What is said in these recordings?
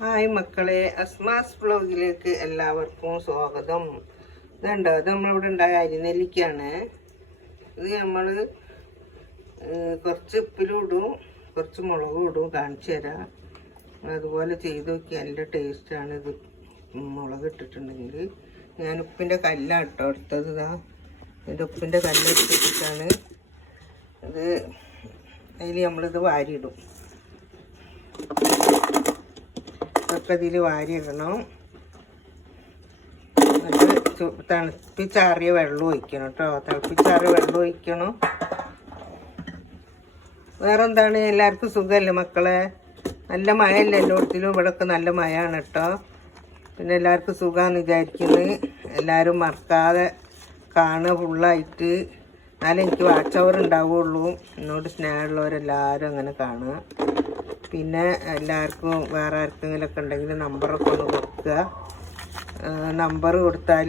Hi മക്കളെ അസ്മാസ് ബ്ലോഗിലേക്ക് എല്ലാവർക്കും സ്വാഗതം. ഇതുണ്ടോ? ഇത് നമ്മളിവിടെ ഉണ്ടായ അരിനെല്ലിക്കാണ്. ഇത് നമ്മൾ കുറച്ച് ഉപ്പിലും ഇടും കുറച്ച് മുളകും ഇടും കാണിച്ചു തരാം. അതുപോലെ ചെയ്ത് നോക്കി നല്ല ടേസ്റ്റാണ് ഇത്. മുളക് ഇട്ടിട്ടുണ്ടെങ്കിൽ ഞാൻ ഉപ്പിന്റെ കല്ലാണ് കേട്ടോ എടുത്തത് ഇതാ. ഇതിന്റെ ഉപ്പിന്റെ കല്ലിട്ടിട്ടാണ് ഇത് അതിൽ നമ്മളിത് വാരിയിടും. ഒക്കെ ഇതിൽ വാരിയിടണം. എന്നിട്ട് തിളപ്പിച്ചാറിയ വെള്ളം ഒഴിക്കണം കേട്ടോ തിളപ്പിച്ചാറിയ വെള്ളം ഒഴിക്കണം. വേറെന്താണ്? എല്ലാവർക്കും സുഖമല്ലേ മക്കളെ? നല്ല മഴയല്ലേ എല്ലായിടത്തിലും? ഇവിടെയൊക്കെ നല്ല മഴയാണ് കേട്ടോ പിന്നെ എല്ലാവർക്കും സുഖമാണെന്ന് വിചാരിക്കുന്നത് എല്ലാവരും മറക്കാതെ കാണുക ഫുള്ളായിട്ട്. എന്നാലും എനിക്ക് വാച്ച് അവർ ഉണ്ടാവുള്ളൂ. എന്നോട് സ്നേഹമുള്ളവരെല്ലാവരും അങ്ങനെ കാണുക. പിന്നെ എല്ലാവർക്കും വേറെ ആർക്കെങ്കിലുമൊക്കെ ഉണ്ടെങ്കിൽ നമ്പറൊക്കെ ഒന്ന് കൊടുക്കുക. നമ്പർ കൊടുത്താൽ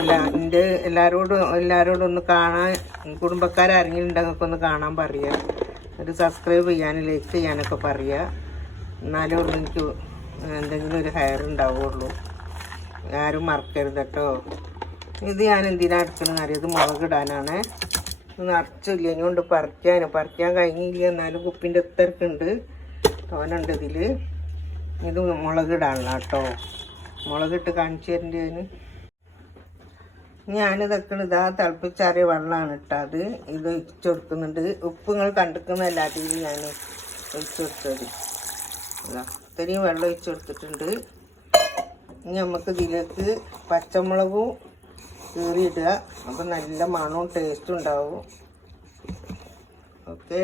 എല്ലാ എന്റെ എല്ലാവരോടും എല്ലാവരോടും ഒന്ന് കാണാൻ കുടുംബക്കാരെങ്കിലും ഉണ്ടെങ്കിൽ ഒന്ന് കാണാൻ പറയുക. ഒരു സബ്സ്ക്രൈബ് ചെയ്യാനും ലൈക്ക് ചെയ്യാനൊക്കെ പറയുക. എന്നാലേ ഉള്ളൂ എനിക്ക് എന്തെങ്കിലും ഒരു ഹെയർ ഉണ്ടാവുള്ളൂ ആരും മറക്കരുത് കേട്ടോ. ഇത് ഞാൻ എന്തിനാ എടുക്കണമെന്ന് അറിയാം. ഇത് മുളകിടാനാണ് ഇത് നിറച്ചില്ല. ഇനി കൊണ്ട് പറിക്കാൻ പറിക്കാൻ കഴിഞ്ഞില്ല. എന്നാലും കുപ്പിന്റെ ഇത്തരക്കുണ്ട് തോനുണ്ട് ഇതിൽ ഇത് മുളകിടാനുള്ള കേട്ടോ. മുളകിട്ട് കാണിച്ചു തരേണ്ടതിന് ഞാനിതൊക്കെ ഇതാ തിളപ്പിച്ചാറിയ വെള്ളമാണ് ഇട്ടത്. ഇത് ഒഴിച്ചു കൊടുക്കുന്നുണ്ട്. ഉപ്പ് നിങ്ങൾ കണ്ടിക്കുന്നതല്ല അതിൽ ഞാൻ ഒഴിച്ചു കൊടുത്തത്. ഇതാ ഇത്രയും വെള്ളം ഒഴിച്ചു കൊടുത്തിട്ടുണ്ട്. ഇനി നമുക്ക് ഇതിലേക്ക് പച്ചമുളകും കീറിയിടുക. അപ്പം നല്ല മണവും ടേസ്റ്റും ഉണ്ടാവും. ഓക്കെ.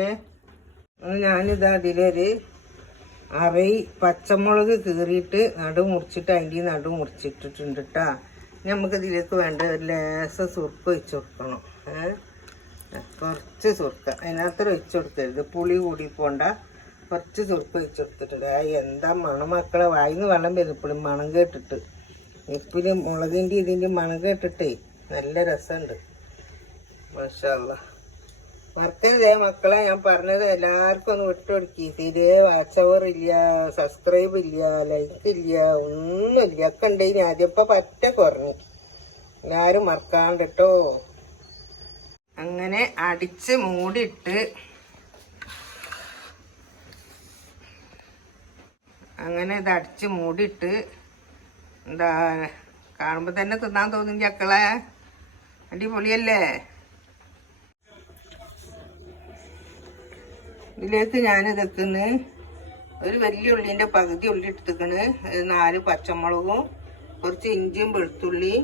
ഞാനിതാ അതിലൊരു അറൈ പച്ചമുളക് കീറിയിട്ട് നടു മുറിച്ചിട്ട് അതിന്റെ നടു മുറിച്ചിട്ടിട്ടുണ്ട് കേട്ടോ നമുക്ക് ഇതിലേക്ക് വേണ്ട ഒരു ലേസ സുർക്ക ഒഴിച്ചു കൊടുക്കണം. കുറച്ച് സുർക്ക. അതിനകത്ത് ഒഴിച്ചു കൊടുക്കരുത്. പുളി കൂടി പോണ്ട. കുറച്ച് സുർക്ക ഒഴിച്ചു കൊടുത്തിട്ടുണ്ട് എന്താ മണം മക്കളെ? വായിന്ന് വെള്ളം വരും ഇപ്പോഴും മണം കേട്ടിട്ട്. ഇപ്പിലും മുളകിന്റെ ഇതിന്റെ മണം കേട്ടിട്ടേ നല്ല രസമുണ്ട്. മാഷാ മറക്കരുതേ മക്കളെ ഞാൻ പറഞ്ഞത് എല്ലാവർക്കും ഒന്ന് വിട്ടുകൊടുക്കി തീരെ വാച്ച് അവർ ഇല്ല സബ്സ്ക്രൈബ് ഇല്ല ലൈക്ക് ഇല്ല ഒന്നുമില്ല ഒക്കെ ഉണ്ടെങ്കിൽ ആദ്യം ഇപ്പം പറ്റ കുറഞ്ഞു. എല്ലാവരും മറക്കാണ്ട് കേട്ടോ അങ്ങനെ അടിച്ച് മൂടിയിട്ട് അങ്ങനെ ഇത് അടിച്ച് മൂടിയിട്ട് എന്താ കാണുമ്പോൾ തന്നെ തിന്നാൻ തോന്നും ചക്കളെ അടിപൊളിയല്ലേ? ഇതിലേക്ക് ഞാൻ ഇതെക്കുന്ന ഒരു വലിയ ഉള്ളിന്റെ പകുതി ഉള്ളി എടുത്തേക്കണ് നാല് പച്ചമുളകും കുറച്ച് ഇഞ്ചിയും വെളുത്തുള്ളിയും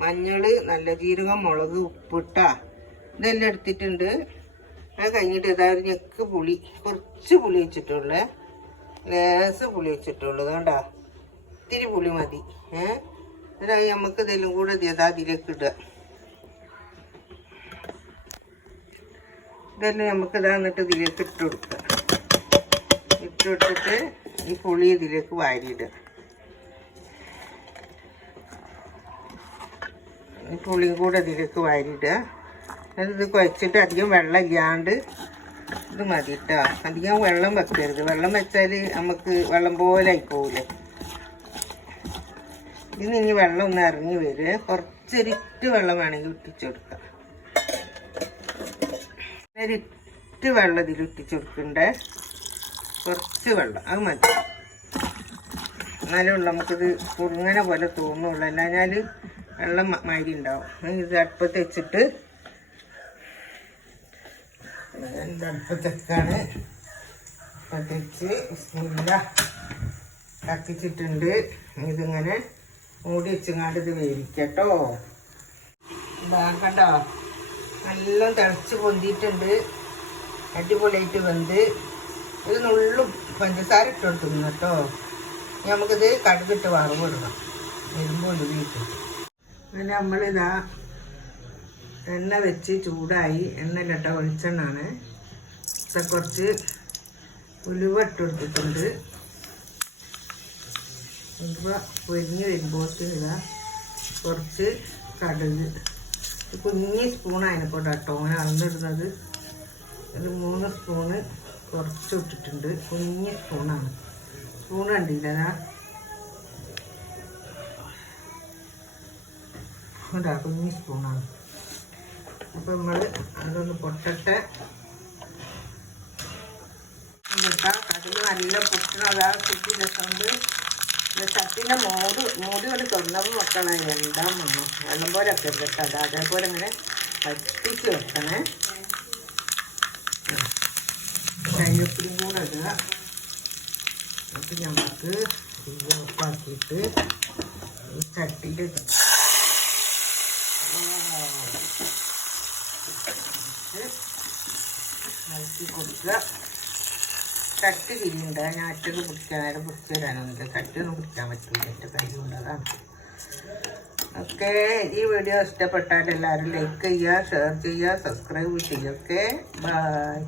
മഞ്ഞൾ നല്ല ജീരകം മുളക് ഉപ്പിട്ട. ഇതെല്ലാം എടുത്തിട്ടുണ്ട്. അത് കഴിഞ്ഞിട്ട് ഇതാ ഞെക്ക് പുളി കുറച്ച് പുളി വെച്ചിട്ടുള്ളേ. ലേസ് പുളി വെച്ചിട്ടുള്ളൂ. കണ്ടോ ഇത്തിരി പുളി മതി. ഏഹ് എന്നിട്ട് നമുക്ക് ഇതെല്ലാം കൂടെ അതിലേക്ക് ഇടുക. ഇതെല്ലാം നമുക്ക് ഇതാ എന്നിട്ട് ഇതിലേക്ക് ഇട്ട് കൊടുക്കുക. ഇട്ട് കൊടുത്തിട്ട് ഈ പുളി ഇതിലേക്ക് വാരിയിടുക. ഈ പുളിയും കൂടെ ഇതിലേക്ക് വാരിയിടുക. എന്നിട്ട് ഇത് കുഴച്ചിട്ട് അധികം വെള്ളം ഇല്ലാണ്ട് ഇത് മതി കേട്ടോ അധികം വെള്ളം വെക്കരുത്. വെള്ളം വെച്ചാൽ നമുക്ക് വെള്ളം പോലെ ആയി ഇന്ന് ഇനി വെള്ളം ഒന്ന് ഇറങ്ങി വരിക. കുറച്ചൊരിറ്റ് വെള്ളം വേണമെങ്കിൽ ഇട്ടിച്ചു കൊടുക്കാം. ഒരിറ്റ് വെള്ളം ഇതിൽ ഇട്ടിച്ച് കൊടുക്കണ്ടേ? കുറച്ച് വെള്ളം അത് മതി. എന്നാലും നമുക്കിത് കുറുങ്ങനെ പോലെ തോന്നുള്ളൂ. അല്ലാഞ്ഞാൽ വെള്ളം മാരി ഉണ്ടാവും ഇത് അടുപ്പത്ത് വെച്ചിട്ട് അടുപ്പത്തൊക്കെയാണ് ഇല്ല ബിസ്മില്ല കത്തിച്ചിട്ടുണ്ട്. ഇതിങ്ങനെ മൂടി വെച്ചങ്ങാണ്ട് ഇത് വേവിക്കട്ടോ. ഇതാ കണ്ടോ? നല്ല തിളച്ച് പൊന്തിയിട്ടുണ്ട്. അടിപൊളിയായിട്ട് വെന്ത്. ഒരു നുള്ളും പഞ്ചസാര ഇട്ട് കൊടുക്കുന്നു കേട്ടോ. നമുക്കിത് കടുകിട്ട് വറവിടണം. വരുമ്പോൾ ഒലുവിട്ട് അങ്ങനെ നമ്മളിതാ എണ്ണ വെച്ച് ചൂടായി. എണ്ണ കേട്ടോ വെളിച്ചെണ്ണാണ്. ഇപ്പം കുറച്ച് ഉലുവ ഇട്ട് കൊടുത്തിട്ടുണ്ട്. ഉലുവ പൊരിഞ്ഞ് വരുമ്പോൾ ഇതാ കുറച്ച് കടുക് കുഞ്ഞി സ്പൂണാണ് ഇപ്പോൾ കേട്ടോ. അങ്ങനെ അളന്നിടുന്നത് ഒരു മൂന്ന് സ്പൂണ് കുറച്ച് ഇട്ടിട്ടുണ്ട്. കുഞ്ഞി സ്പൂണാണ് സ്പൂൺ കണ്ടില്ലതാ ഇതാ കുഞ്ഞി സ്പൂണാണ് അപ്പം നമ്മൾ അതൊന്ന് പൊട്ടട്ടെ. എന്നിട്ടാ കടുക് നല്ല പൊട്ടണം? അതാ കുട്ടി രസമുണ്ട്. ചട്ടിന്റെ മോട് മൂടി കൊണ്ട് തുറന്നപ്പോൾ മക്കളെ എന്താ മണം? വെള്ളം പോലെ ഒക്കെ കേട്ടോ. അത് അതേപോലെ ഇങ്ങനെ പറ്റിച്ച് വെക്കണേ. കരിവേപ്പിലും കൂടെ ഇടുക. എന്നിട്ട് നമുക്ക് ഉപ്പാക്കിയിട്ട് ചട്ടിന്റെ ഇളക്കി കൊടുക്കുക. ചട്ടി പിരിയുണ്ട് ഞാൻ ഒറ്റയ്ക്ക് പിടിക്കാൻ നേരം പിടിച്ച് തരാനൊന്നുമില്ല ചട്ടി ഒന്നും പിടിക്കാൻ പറ്റില്ല. എന്റെ കയ്യിൽ ഉള്ളതാണ്. ഓക്കെ ഈ വീഡിയോ ഇഷ്ടപ്പെട്ടാൽ എല്ലാവരും ലൈക്ക് ചെയ്യുക ഷെയർ ചെയ്യുക സബ്സ്ക്രൈബ് ചെയ്യുക. Okay bye